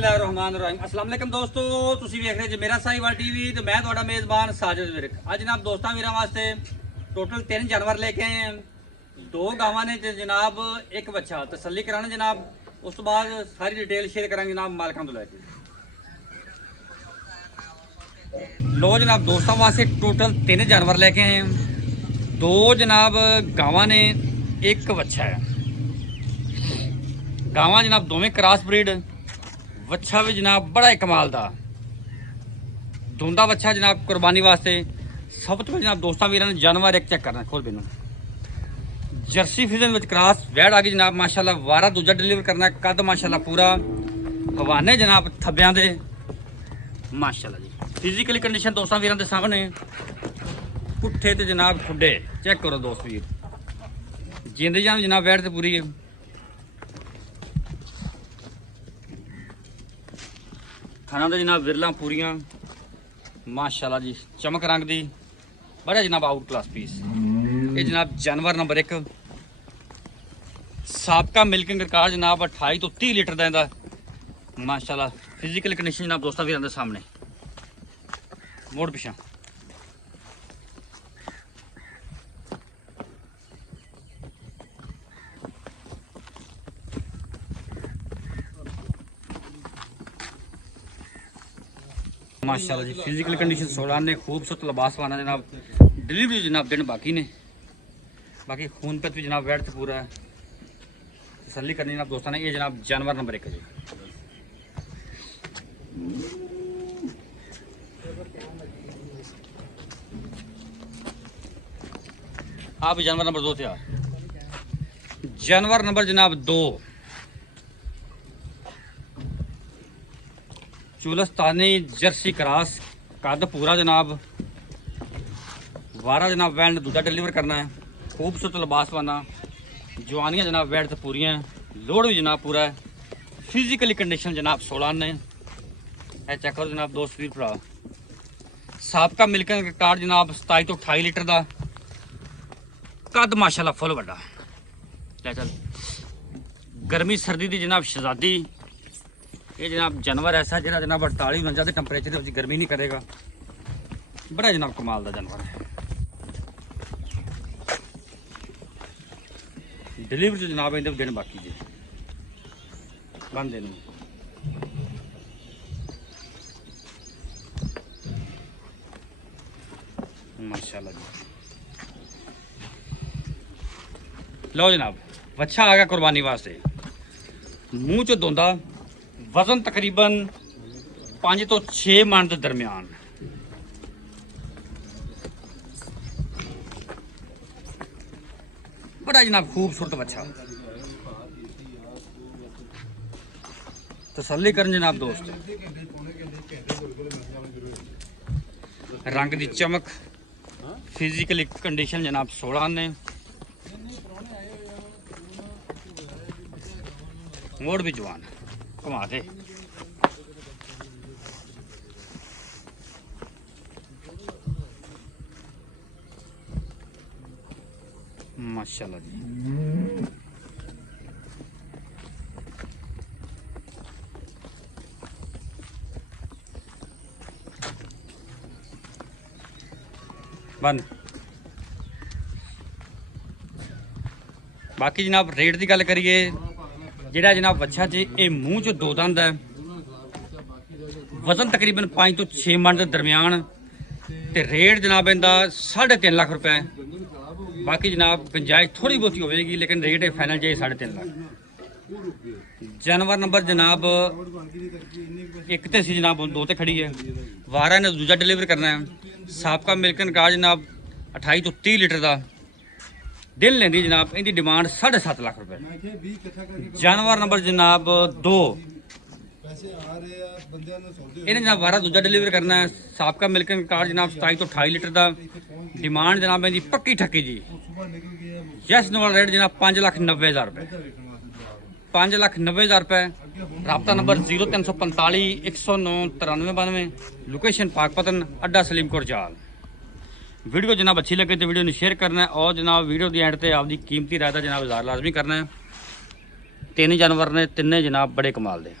बिस्मिल्लाहिर्रहमानिर्रहीम। अस्सलाम वालेकुम दोस्तों, ਤੁਸੀਂ ਵੇਖ ਰਹੇ ਜੀ ਮੇਰਾ ਸਾਹੀਵਾਲ ਟੀਵੀ ਤੇ ਮੈਂ ਤੁਹਾਡਾ ਮੇਜ਼ਬਾਨ ਸਾਜਿਦ ਵਿਰਕ। ਅੱਜ ਜਨਾਬ ਦੋਸਤਾਂ ਵੀਰਾਂ ਵਾਸਤੇ ਟੋਟਲ 3 ਜਾਨਵਰ ਲੈ ਕੇ ਆਏ ਹਾਂ। 2 ਗਾਵਾਂ ਨੇ ਤੇ ਜਨਾਬ ਇੱਕ ਬੱਚਾ। ਤਸੱਲੀ ਕਰਾਣਾ ਜਨਾਬ, ਉਸ ਤੋਂ ਬਾਅਦ ਸਾਰੀ ਡਿਟੇਲ ਸ਼ੇਅਰ ਕਰਾਂਗੇ ਜਨਾਬ ਮਾਲਕਾਂ ਤੋਂ ਲੈ ਕੇ। ਲੋ ਜਨਾਬ ਦੋਸਤਾਂ ਵਾਸਤੇ ਟੋਟਲ 3 ਜਾਨਵਰ ਲੈ ਕੇ ਆਏ ਹਾਂ। 2 ਜਨਾਬ ਗਾਵਾਂ ਨੇ, ਇੱਕ ਬੱਚਾ ਹੈ। ਗਾਵਾਂ ਜਨਾਬ ਦੋਵੇਂ ਕ੍ਰਾਸ ਬਰੀਡ, ਵੱਛਾ भी जनाब बड़ा ही कमाल दा धुंदा ਵੱਛਾ जनाब कुर्बानी वास्ते। सब तो जनाब दोस्तों वीर जानवर एक चेक करना खोल बिनू जर्सी फिजन विच क्रॉस वैड़ आ गई जनाब माशाल्लाह। वारा दूजा डिलीवर करना, कद माशाल्लाह पूरा, हवाने जनाब थब्बियां दे माशाल्लाह जी। फिजिकली कंडीशन दोस्तों वीर के सामने, पुट्ठे ते जनाब खुडे चेक करो दोस्त वीर। जिंद जान जनाब वैड़ ते पूरी है। खाना तो जनाब विरला पूरियां माशाल्लाह जी, चमक रंग दी बड़ा जनाब आउट क्लास पीस। ये जनाब जानवर नंबर 1 साबका मिल्किंग रिकॉर्ड जनाब 28 तो 30 लीटर का माशाल्लाह। फिजिकल कंडीशन जनाब दोस्तों वीर के सामने, मोड़ पिछा माशाल्लाह जी। फिजिकल कंडीशन 16 ने, खूबसूरत लिबास वाना जनाब। डिलीवरी जनाब दिन बाकी ने, बाकी खून पे भी जनाब वैट पूरा है। तसल्ली करनी जनाब दोस्तों ने। ये जनाब जानवर नंबर 1 है जी। आप जानवर नंबर 2 थे यार। जानवर नंबर जनाब 2 चुलस्तानी जर्सी क्रॉस, कद पूरा जनाब। वारा जनाब वैन ने दूधा डिलीवर करना है। खूबसूरत लिबास वाना, जवानियाँ जनाब वैन तो पूरियाँ, लोड भी जनाब पूरा है। फिजिकली कंडीशन जनाब 16 ने। चेक करो जनाब दोस्त वीर भरा। साबका मिल्किंग रिकॉर्ड जनाब 27 तो 28 लीटर का, कद माशाल्लाह फुल बड़ा। चल गर्मी सर्दी की जनाब शहजादी। ये जनाब जानवर ऐसा जरा जनाब 48-49 के टैंपरेचर में गर्मी नहीं करेगा। बड़ा जनाब कमाल का जानवर है। डिलीवरी जनाब इन्हें दिन बाकी जी बंद दिन माशाल्लाह जी। लो जनाब वच्छा आ गया कुर्बानी वास्ते। मुंह चो धोंदा, वजन तकरीबन 5 तो 6 मन के दरम्यान। बड़ा जनाब खूबसूरत बच्चा। तसल्ली करन जनाब दोस्त। रंग की चमक, फिजिकली कंडीशन जनाब 16 ने। मोड़ भी जवान घुमा दे माशाल्लाह जी। बंद। बाकी जनाब रेट की गल करिए, ਜਿਹੜਾ जनाब बच्चा जी ये मूँह चो 2 दंद है। वजन तकरीबन 5 तो 6 मन के दरम्यान ते रेट जनाब इनका 3.5 लाख रुपए। बाकी जनाब गुंजाइश थोड़ी बहुती होगी, लेकिन रेट है फाइनल जी 3.5 लाख। जानवर नंबर जनाब 1 ते सी जनाब 2 ते खड़ी है। वारा ने दूजा डिलीवर करना है। साबका मिल्किंग रिकॉर्ड जनाब 28 तो 30 लीटर का। दिन लेंदी जनाब इनकी डिमांड 7.5 लाख रुपए। जानवर नंबर जनाब 2 इन्हें जनाब वारा दूजा डिलीवर करना है। साबका मिल्किंग रिकॉर्ड जनाब 27 तो 28 लीटर का। डिमांड जनाब इनकी पक्की ठक्की जी। यस नंबर रेट जनाब 5,90,000 रुपए। 5,90,000 रुपए। राबता नंबर 0345 109 9392। लोकेशन पाकपतन, अड्डा सलीमकोट जाल। वीडियो जनाब अच्छी लगे तो वीडियो ने शेयर करना है, और जनाब वीडियो की एंड से आपकी कीमती राय का जनाब इज़हार लाजमी करना है। 3 जानवर ने, 3 जनाब बड़े कमाल दे।